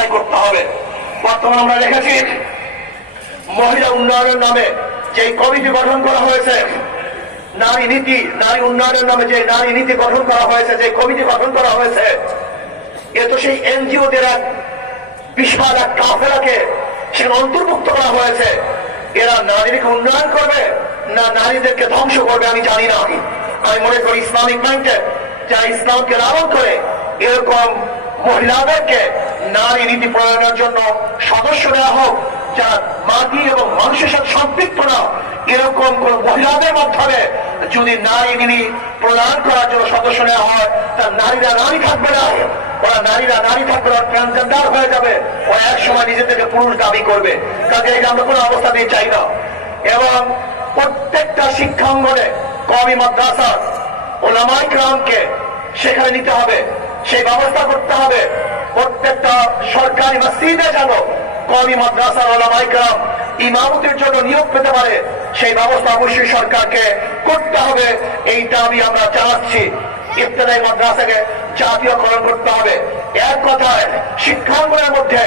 বাছাই করতে হবে। বর্তমানে আমরা দেখেছি, মহিলা উন্নয়নের নামে যে কমিটি গঠন করা হয়েছে, নারী নীতি, নারী উন্নয়নের নামে যে নারী নীতি গঠন করা হয়েছে যে কমিটি গঠন করা হয়েছে, এ তো সেই এনজিওদের এক বিশাল এক কাফেলাকে সেখানে অন্তর্ভুক্ত করা হয়েছে। এরা নারীদেরকে উন্নয়ন করবে না নারীদেরকে ধ্বংস করবে আমি জানি না। আমি মনে করি ইসলামিক মাইন্ডে যারা ইসলামকে লালন করে, এরকম মহিলাদেরকে নারী নীতি প্রণয়নের জন্য সদস্য দেওয়া হোক, যারা মাটি এবং মানুষের সাথে সম্পৃক্ত না, এরকম কোন মহিলাদের মাধ্যমে যদি নারী নীতি প্রণয়ন করার জন্য সদস্য নেওয়া হয়, তা নারীরা নারী থাকবে না। ওরা নারীরা নারী থাকবে ওরা ট্রান্সজেন্ডার হয়ে যাবে। ওরা এক সময় নিজেদেরকে পুরুষ দাবি করবে। কাজে এটা আমরা কোনো অবস্থাতেই চাই না। এবং প্রত্যেকটা শিক্ষাঙ্গনে কমি মাদ্রাসা ওলামাই গ্রামকে সেখানে নিতে হবে। সেই ব্যবস্থা করতে হবে। প্রত্যেকটা সরকারি মসজিদে যেন কমি মাদ্রাসা ওলামাই গ্রাম ইমামতের জন্য নিয়োগ পেতে পারে, সেই ব্যবস্থা অবশ্যই সরকারকে করতে হবে। এই দাবি আমরা চালাচ্ছি ইফতেদায়ী মাদ্রাসাকে জাতীয়করণ করতে হবে। এক কথায়, শিক্ষাঙ্গনের মধ্যে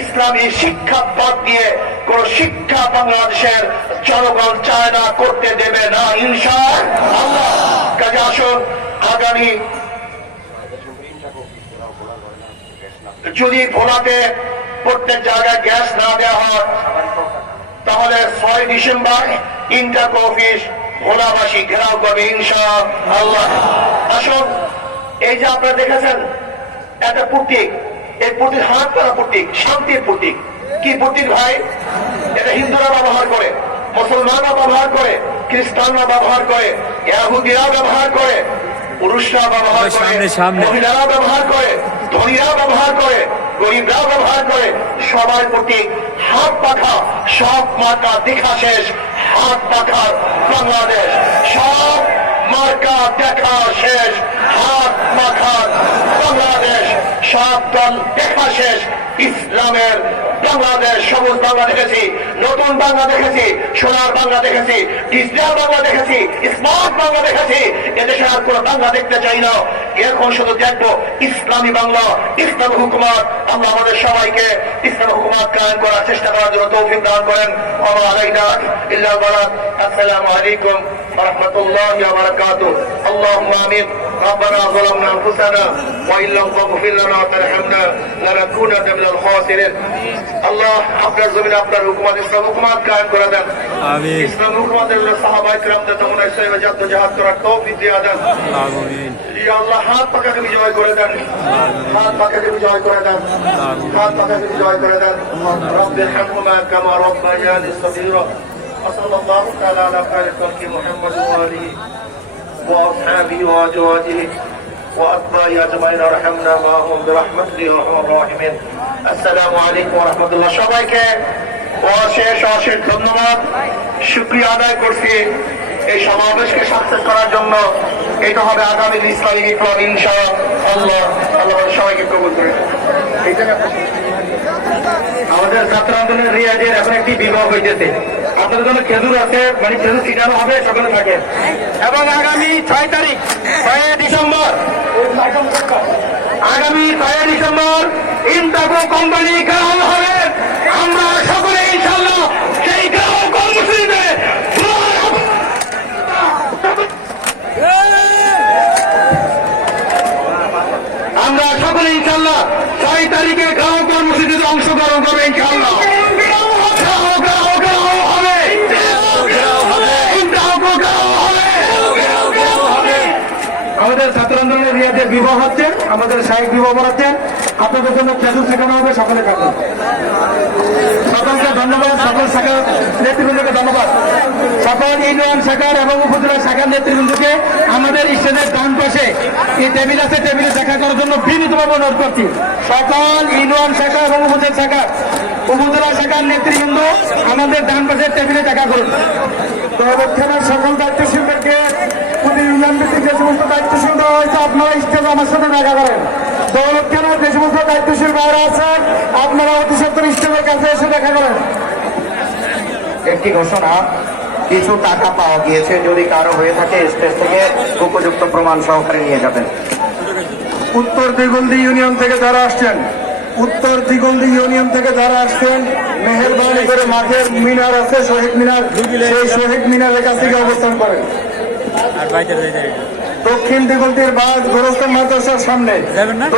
ইসলামী শিক্ষা বাদ দিয়ে কোন শিক্ষা বাংলাদেশের জনগণ চায় না, করতে দেবে না ইনশা কাজে আসুন, আগামী যদি ভোলাতে প্রত্যেক জায়গায় গ্যাস না দেওয়া হয় তাহলে ছয় ডিসেম্বর ইন্টার অফিস ভোলাবাসী ঘেরাও করবে ইনশা আল্লাহ আসুন এই যে আপনারা দেখেছেন একটা প্রতীক এই প্রতীক হাত করা প্রতীক শান্তির প্রতীক। কি প্রতীক ভাই? এটা হিন্দুরা ব্যবহার করে মুসলমানরা ব্যবহার করে খ্রিস্টানরা ব্যবহার করে ইয়াহুদিরা ব্যবহার করে পুরুষরা ব্যবহার করে। মহিলারা ব্যবহার করে। ধনীরা ব্যবহার করে গরিবরা ব্যবহার করে, সবার প্রতি হাত পাখা, সব মার্কা দেখা শেষ, হাত পাখার বাংলাদেশ, সব মার্কা দেখা শেষ, হাত পাখার বাংলাদেশ। সব দল দেখা শেষ ইসলামের বাংলাদেশ, সবুজ বাংলা দেখেছি, নতুন বাংলা দেখেছি, সোনার বাংলা দেখেছি, ডিজিটাল বাংলা দেখেছি, স্মার্ট বাংলা দেখেছি, এদেশে আর কোন বাংলা দেখতে চাই না। এখন শুধু দেখব ইসলামী বাংলা, ইসলাম হুকুমাত। আমরা আমাদের সবাইকে ইসলাম হুকুমাত কায়েম করার চেষ্টা করার জন্য তৌফিক দান করেন। ওয়া আলাইনা ইল্লা বারাক আসসালামু আলাইকুম রাহমাতুল্লাহি আল্লাহুম্মা আমিন ربنا ظلمنا انفسنا وان لم تغفر لنا وترحمنا لنكونن من الخاسرين আল্লাহ আপনার জমিনে আপনার হুকুমাত ইসলাম হুকুমাত কায়েম করে দেন আমিন। ইসলাম হুকুমাতের সাহাবায়ে কিরামদের নমুনা হিসেবে জাদ্দ জাহাদ করার তৌফিক দিয়ে দেন আমিন ইয়া আল্লাহ হাত পাকাকে বিজয় করে দেন হাত পাকাকে বিজয় করে দেন হাত পাকাকে বিজয় করে দেন رب ارحمهما كما ربياني صغيرا وصلى الله تعالى على خير خلق محمد واله واصحابه وازواجه واتباعه اجمعين ارحمنا معهم برحمتك يا ارحم الراحمين السلام عليكم ورحمه الله সবাইকে অশেষ অশেষ ধন্যবাদ শুক্রিয়া আদায় করছি এই সমাবেশকে সাকসেস করার জন্য এটা হবে আগামী ইসলামী বিপ্লব ইনশা আল্লাহ আল্লাহ সবাইকে কবুল করে আমাদের ছাত্র আন্দোলনের রিয়াজের এখন একটি বিবাহ হইতেছে। আপনাদের জন্য খেজুর আছে মানে খেজুর ছিটানো হবে, সকলে থাকে। এবং আগামী ছয় তারিখ, ছয় ডিসেম্বর। আগামী ছয় ডিসেম্বর ইনটাকো কোম্পানি গ্রাহক হবে আমরা সকলে ইনশাল্লাহ সেই গ্রাহক কর্মসূচিতে আমরা সকলে ইনশাল্লাহ ছয় তারিখে গ্রাহক কর্মসূচিতে অংশগ্রহণ করবে আমাদের ছাত্র আন্দোলনের বিবাহ হচ্ছে আমাদের সাহেব বিবাহ করাচ্ছেন আপনাদের জন্য খেজুর শেখানো হবে, সকলে খাবেন। সকলকে ধন্যবাদ, সকল নেতৃবৃন্দকে ধন্যবাদ। সকল ইউনিয়ন শাখার এবং উপজেলা শাখার নেতৃবৃন্দকে আমাদের স্টেজের ডান পাশে এই টেবিল আছে, টেবিলে দেখা করার জন্য বিনীতভাবে অনুরোধ করছি। সকল ইউনিয়ন শাখা এবং উপজেলা শাখা, উপজেলা শাখার নেতৃবৃন্দ আমাদের ডান পাশের টেবিলে দেখা করুন। থানার সকল দায়িত্বশীলদেরকে প্রতি যে সমস্ত দায়িত্বশীল দেওয়া হয়েছে আপনারা স্টেজ আমার সাথে দেখা করেন। দৌলত থানার যে সমস্ত দায়িত্বশীল বাইরে আছেন আপনারা অতি সত্তর স্টেজের কাছে এসে দেখা করেন। একটি ঘোষণা কিছু টাকা পাওয়া গিয়েছে যদি কারও হয়ে থাকে স্টেজ থেকে উপযুক্ত প্রমাণ সহকারে নিয়ে যাবেন। উত্তর দিগুলদি ইউনিয়ন থেকে যারা আসছেন উত্তর দিগন্দি ইউনিয়ন থেকে যারা আসছেন মেহেরবানি করে মাঠের মিনার আছে শহীদ মিনার সেই শহীদ মিনারের কাছ থেকে অবস্থান করেন। দক্ষিণ দিগন্তের বাস গোরস্থান মাদ্রাসার সামনে।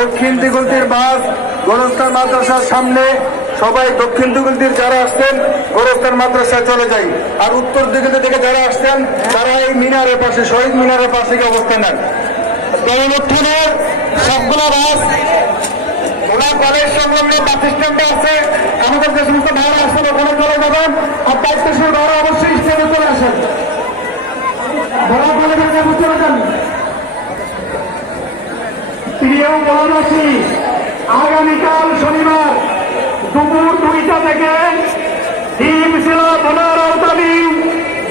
দক্ষিণ দিগন্তের বাস গোরস্থান মাদ্রাসার সামনে। সবাই দক্ষিণ দিগন্তের যারা আসছেন গোরস্থান মাদ্রাসায় চলে যাই। আর উত্তর দিগন্তের থেকে যারা আসছেন তারা এই মিনারের পাশে শহীদ মিনারের পাশে গিয়ে অবস্থান নেন। গণমুত্থানের সবগুলো বাস ওনার কলেজ সংলগ্ন বাস স্ট্যান্ডে আছে। আমাদের যে সমস্ত ভাড়া আসছেন ওখানে চলে যাবেন। আর দায়িত্বশীল ভাড়া অবশ্যই স্ট্যান্ডে চলে আসেন ভাড়া কলেজের কাছে চলে যান প্রিয় মহাবাসী আগামীকাল শনিবার দুপুর দুইটা থেকে জেলা থানার আওতাধীন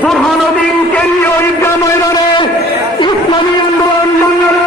বুরহানুদ্দিন কেন্দ্রীয় ঈদগাহ ময়দানে ইসলামী আন্দোলন বাংলাদেশ